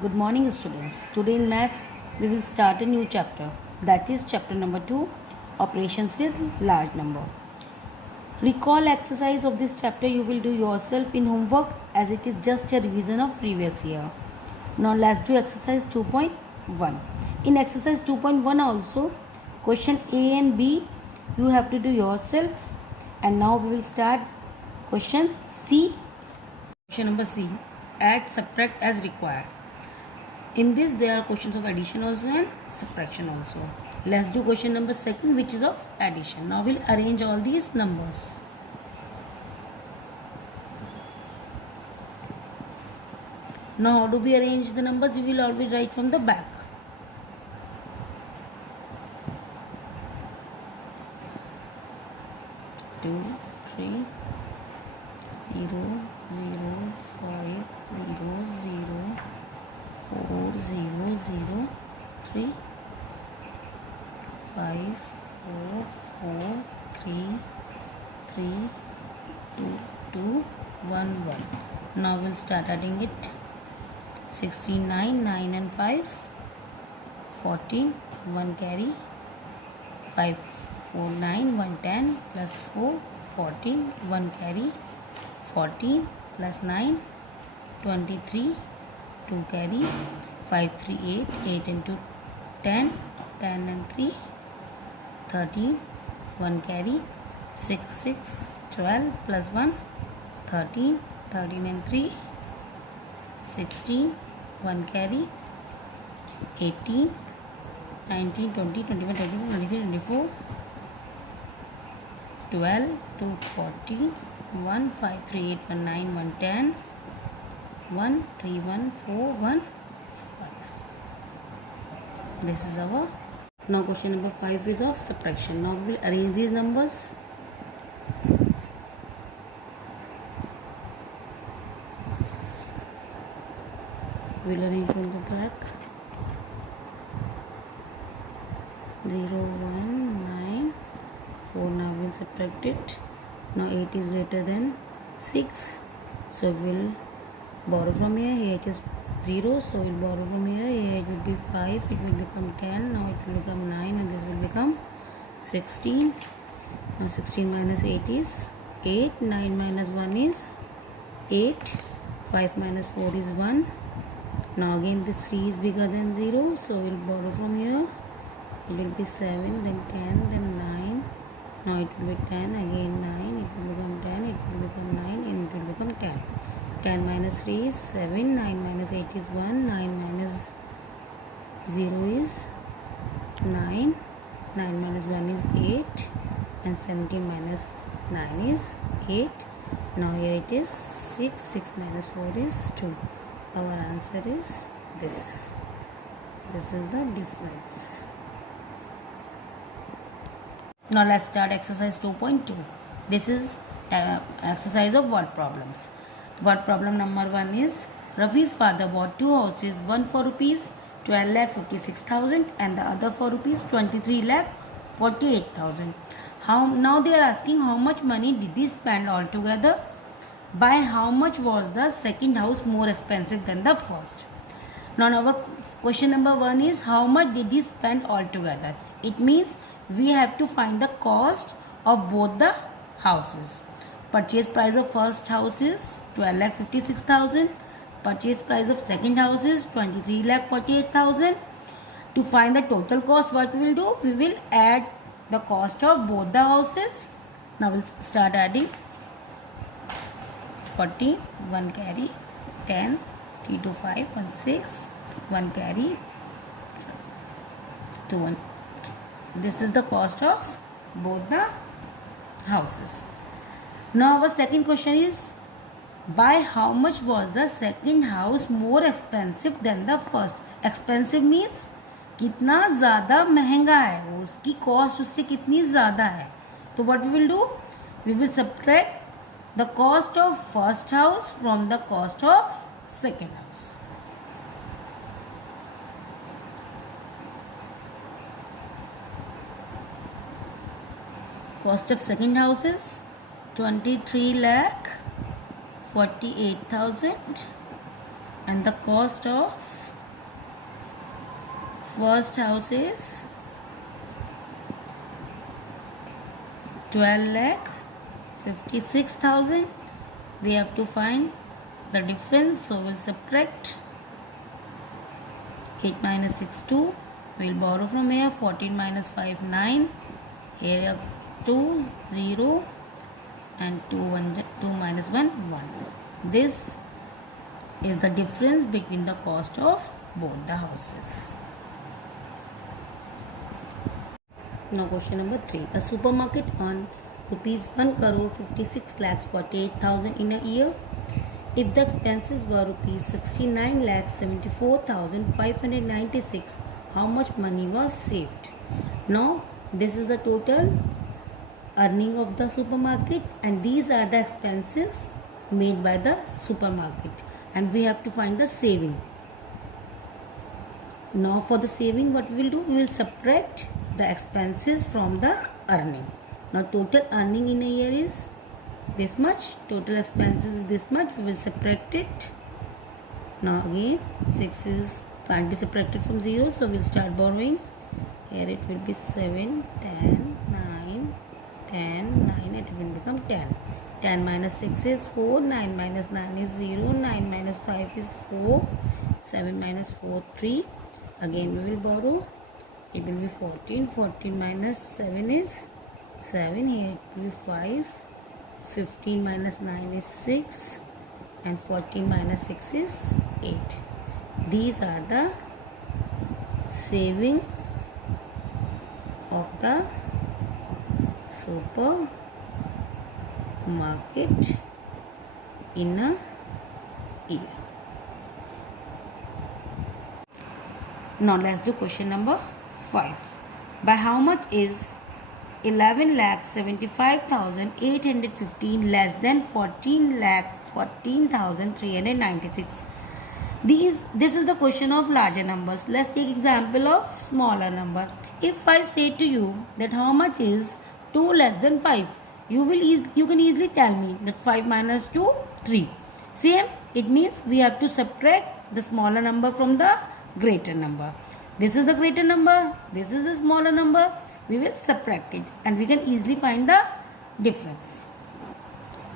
Good morning, students. Today in maths, we will start a new chapter. That is chapter number 2, operations with large number. Recall exercise of this chapter you will do yourself in homework as it is just a revision of previous year. Now let's do exercise 2.1. In exercise 2.1 also, question A and B you have to do yourself. And now we will start question C. Question number C. Add, subtract as required. In this there are questions of addition also and subtraction also. Let's do question number 2, which is of addition. Now we'll arrange all these numbers. Now how do we arrange the numbers? We will always write from the back. Two, three, 0, 0, 5, 0, 0, 4, 0, 0, 3, 5, 4, 4, 3, 3, 2, 2, 1, 1. Now we'll start adding it. 16, 9, 9 and 5, 14, 1 carry, 5, 4, 9, 1, 10, plus 4, 14, 1 carry, 14 plus 9, 23, 2 carry, 5, 3, 8, 8 and 2, 10, 10 and 3, 13, 1 carry, 6, 6, 12 plus 1, 13, 13 and 3, 16, 1 carry, 18, 19, 20, 21, 22, 23, 24, 12, 2, 40, 1, 5, 3, 8, 1, 9, 1, 10, 1, 3, 1, 4, 1, 5. This is our. Now question number 5 is of subtraction. Now we will arrange these numbers. We will arrange from the back. 0, 1, 9, 4. Now we will subtract it. Now 8 is greater than 6, so we will borrow from here. Here it is 0, so we will borrow from here. Here it will be 5, it will become 10, now it will become 9 and this will become 16. Now 16 minus 8 is 8, 9 minus 1 is 8, 5 minus 4 is 1. Now again this 3 is bigger than 0, so we will borrow from here. It will be 7, then 10, then 9. Now it will be 10, again 9, it will become 10, it will become 9 and it will become 10. 10 minus 3 is 7, 9 minus 8 is 1, 9 minus 0 is 9, 9 minus 1 is 8 and 17 minus 9 is 8. Now here it is 6, 6 minus 4 is 2. Our answer is this. This is the difference. Now let's start exercise 2.2. This is exercise of word problems. Word problem number 1 is Ravi's father bought 2 houses, one for rupees 12,56,000 and the other for rupees 23,48,000. Now they are asking how much money did he spend altogether? By how much was the second house more expensive than the first? Now our question number 1 is how much did he spend altogether? It means we have to find the cost of both the houses. Purchase price of first house is 12,56,000. Purchase price of second house is 23,48,000. To find the total cost, what we will do? We will add the cost of both the houses. Now we'll start adding. 40, 1 carry, 10, 3 to 5, 1, 6, 1 carry, 2, 1. This is the cost of both the houses. Now our second question is by how much was the second house more expensive than the first? Expensive means कितना ज़्यादा महंगा है, उसकी cost उससे कितनी ज़्यादा है. तो what we will do? We will subtract the cost of first house from the cost of second house. Cost of second house is 23,48,000 and the cost of first house is 12,56,000. We have to find the difference, so we'll subtract 8 minus 6 2. We'll borrow from here. 14 minus 5 9. Here 2 0 and 2 minus 1 1. This is the difference between the cost of both the houses. Now question number 3. A supermarket earned rupees 1,56,48,000 in a year. If the expenses were rupees 69,74,596, how much money was saved? Now this is the total earning of the supermarket and these are the expenses made by the supermarket and we have to find the saving. Now for the saving, what we will do? We will subtract the expenses from the earning. Now total earning in a year is this much, total expenses is this much. We will subtract it. Now again 6 is can't be subtracted from 0, so we will start borrowing. Here it will be 7 10 9 10 9, it will become 10. 10 minus 6 is 4, 9 minus 9 is 0, 9 minus 5 is 4, 7 minus 4 3. Again we will borrow. It will be 14. 14 minus 7 is 7. Here it will be 5. 15 minus 9 is 6. And 14 minus 6 is 8. These are the saving of the supermarket in a year. Now let's do question number 5. By how much is 11,75,815 less than 14,14,396? This is the question of larger numbers. Let's take example of smaller number. If I say to you that how much is 2 less than 5, you can easily tell me that 5 minus 2 3. Same, it means we have to subtract the smaller number from the greater number. This is the greater number, this is the smaller number. We will subtract it and we can easily find the difference.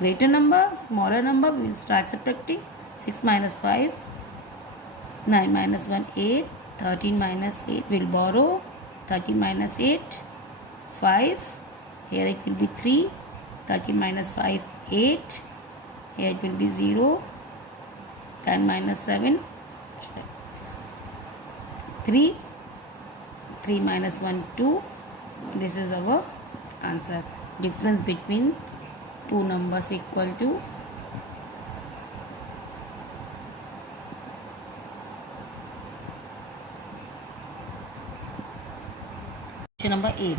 Greater number, smaller number, we will start subtracting. 6 minus 5, 9 minus 1 8, 13 minus 8 we will borrow. 13 minus 8 5. Here it will be 3. 13 minus 5 8. Here it will be 0. 10 minus 7 3. 3 minus 1 2. This is our answer. Difference between two numbers equal to question number 8.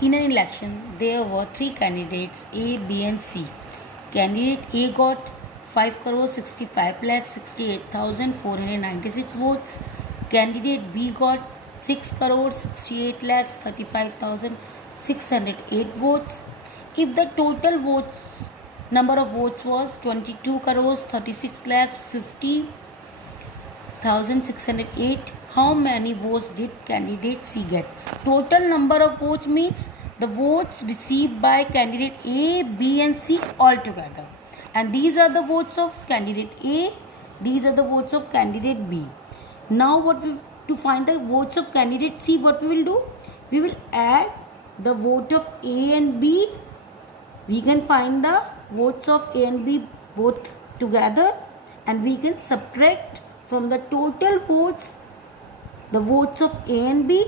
In an election, there were 3 candidates A, B and C. Candidate A got 5,65,68,496 votes. Candidate B got 6,68,35,608 votes. If the total number of votes was 22,36,50,608, how many votes did candidate C get? Total number of votes means the votes received by candidate A, B and C all together. And these are the votes of candidate A, these are the votes of candidate B. Now to find the votes of candidate C, what we will do? We will add the vote of A and B. We can find the votes of A and B both together and we can subtract from the total votes the votes of A and B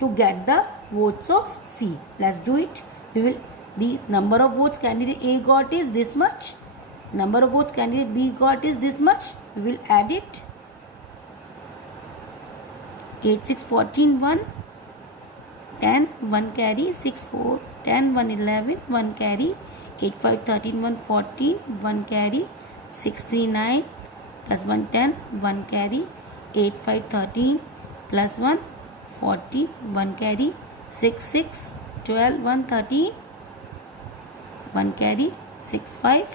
to get the votes of C. Let's do it. The number of votes candidate A got is this much. Number of votes candidate B got is this much. We will add it. 8 6 14 1 10 1 carry 6 4 10 1 11 1 carry 8 5 13 1 14 1 carry 6 3 9 plus 1 10 1 carry 8 5 13 plus 1 40 1 carry 6 6 12 1 13 1 carry 6 5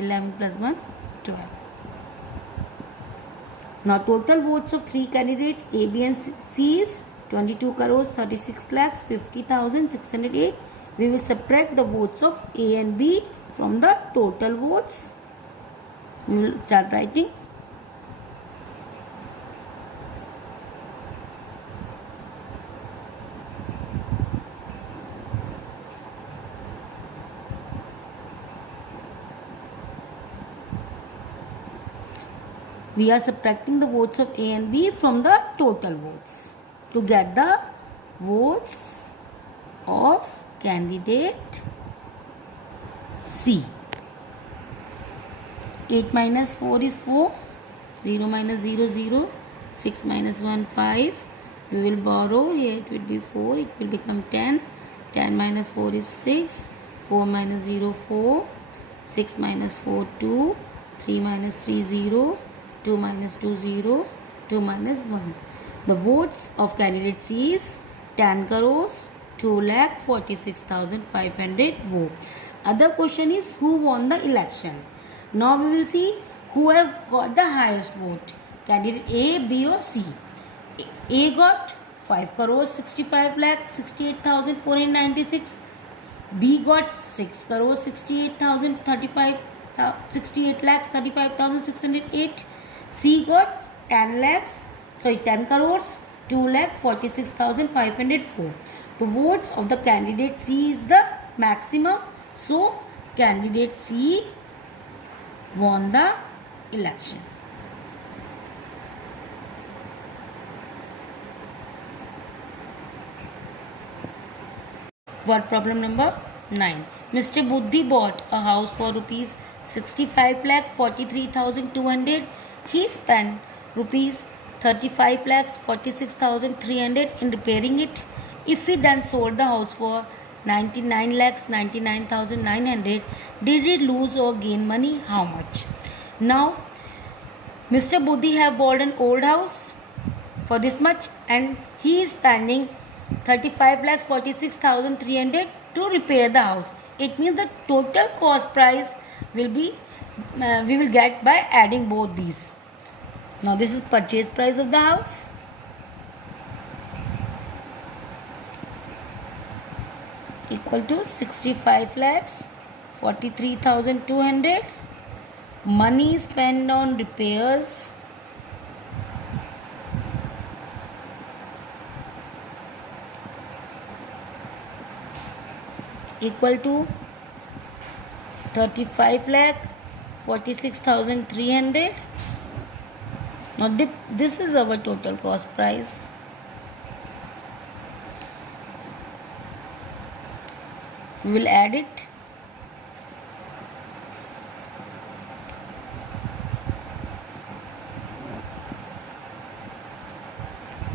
11 plus 1 12. Now total votes of 3 candidates A, B and C is 22 crores 36 lakhs 50,608. We will subtract the votes of A and B from the total votes. We will start writing. We are subtracting the votes of A and B from the total votes to get the votes of candidate C. 8 minus 4 is 4. 0 minus 0, 0. 6 minus 1, 5. We will borrow. Here it will be 4. It will become 10. 10 minus 4 is 6. 4 minus 0, 4. 6 minus 4, 2. 3 minus 3, 0. 2 minus 2, 0. 2 minus 1. The votes of candidate C is 10 crores 2,46,500 vote. Other question is who won the election. Now we will see who have got the highest vote. Candidate A, B or C. A got 5 crores 65 lakh 68,496. B got 6 crores 68,035 68 lakhs 35,608. C got 10 crores 2,46,504. The votes of the candidate C is the maximum. So candidate C won the election. Word problem number 9. Mr. Buddhi bought a house for rupees 65,43,200. He spent rupees 35,46,300 in repairing it. If he then sold the house for 99,99,900, did he lose or gain money? How much? Now, Mr. Buddhi have bought an old house for this much and he is spending 35,46,300 to repair the house. It means the total cost price will be we will get by adding both these. Now this is purchase price of the house. Equal to 65,43,200. Money spent on repairs equal to 35,46,300. Now this is our total cost price. We will add it.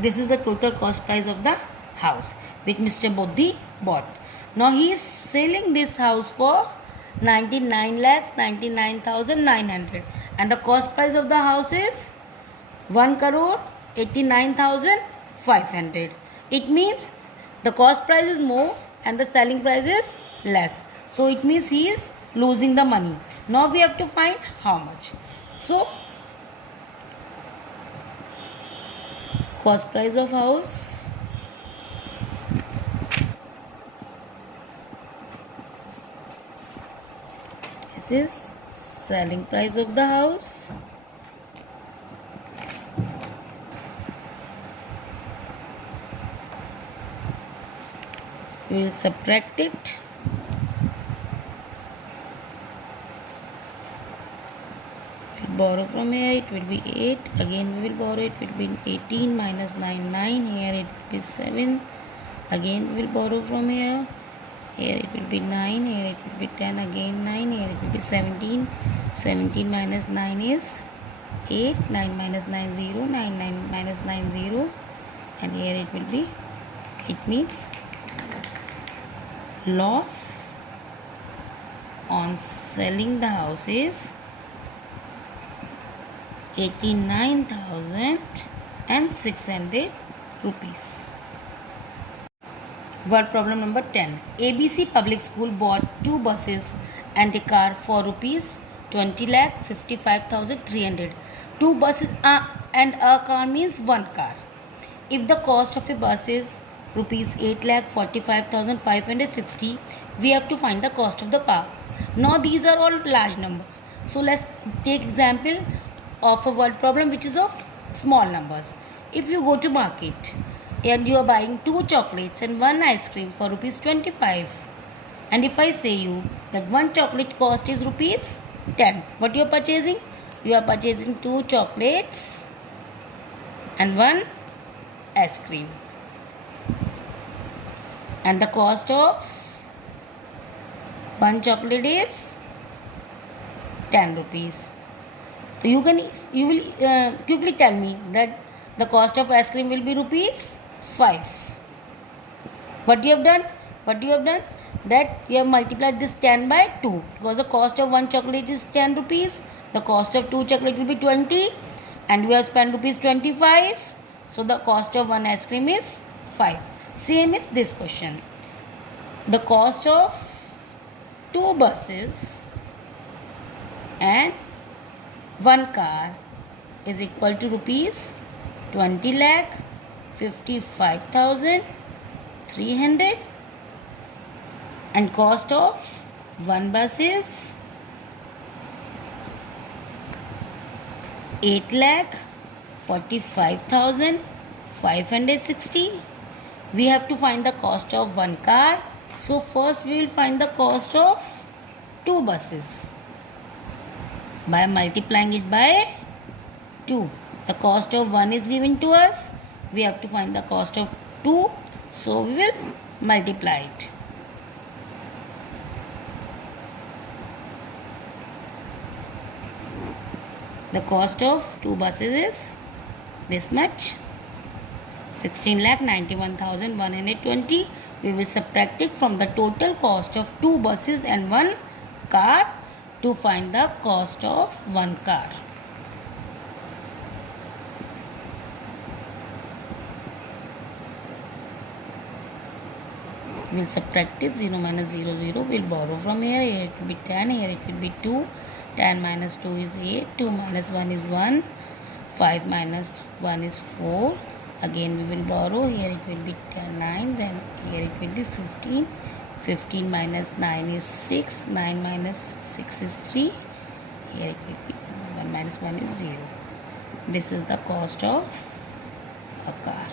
This is the total cost price of the house which Mr. Buddhi bought. Now he is selling this house for 99,99,900 and the cost price of the house is 1,89,500. It means the cost price is more and the selling price is less. So it means he is losing the money. Now we have to find how much. So cost price of house is selling price of the house we will subtract it. Borrow from here, it will be 8. Again we will borrow, it will be 18 minus 9, 9. Here it will be 7. Again we will borrow from here. Here it will be 9. Here it will be 10. Again 9. Here it will be 17. 17 minus 9 is 8. 9 minus 9, 0. 9 minus 9, 0. And here it will be, it means loss on selling the house is 89,600 rupees. Word problem number 10. ABC Public School bought 2 buses and a car for rupees 20,55,300. 2 buses and a car means 1 car. if the cost of a bus is rupees 8,45,560, we have to find the cost of the car. Now these are all large numbers. So let's take example of a word problem which is of small numbers. If you go to market and you are buying 2 chocolates and 1 ice cream for rupees 25, and if I say you that 1 chocolate cost is rupees 10, what you are purchasing? You are purchasing 2 chocolates and 1 ice cream, and the cost of 1 chocolate is 10 rupees. So you will quickly tell me that the cost of ice cream will be rupees 5. What you have done? That you have multiplied this 10 by 2, because the cost of 1 chocolate is 10 rupees. The cost of 2 chocolate will be 20, and we have spent rupees 25. So the cost of 1 ice cream is 5. Same is this question. The cost of 2 buses and 1 car is equal to rupees 20,55,300, and cost of 1 bus is 8,45,560. We have to find the cost of 1 car. So first we will find the cost of 2 buses by multiplying it by 2. The cost of 1 is given to us. We have to find the cost of 2. So we will multiply it. The cost of 2 buses is this much, 16,91,120. We will subtract it from the total cost of 2 buses and 1 car to find the cost of 1 car. We will subtract it. 0 minus 0, 0. We will borrow from here. Here it will be 10. Here it will be 2. 10 minus 2 is 8. 2 minus 1 is 1. 5 minus 1 is 4. Again we will borrow. Here it will be 10, 9. Then here it will be 15. 15 minus 9 is 6. 9 minus 6 is 3. Here it will be 1 minus 1 is 0. This is the cost of a car.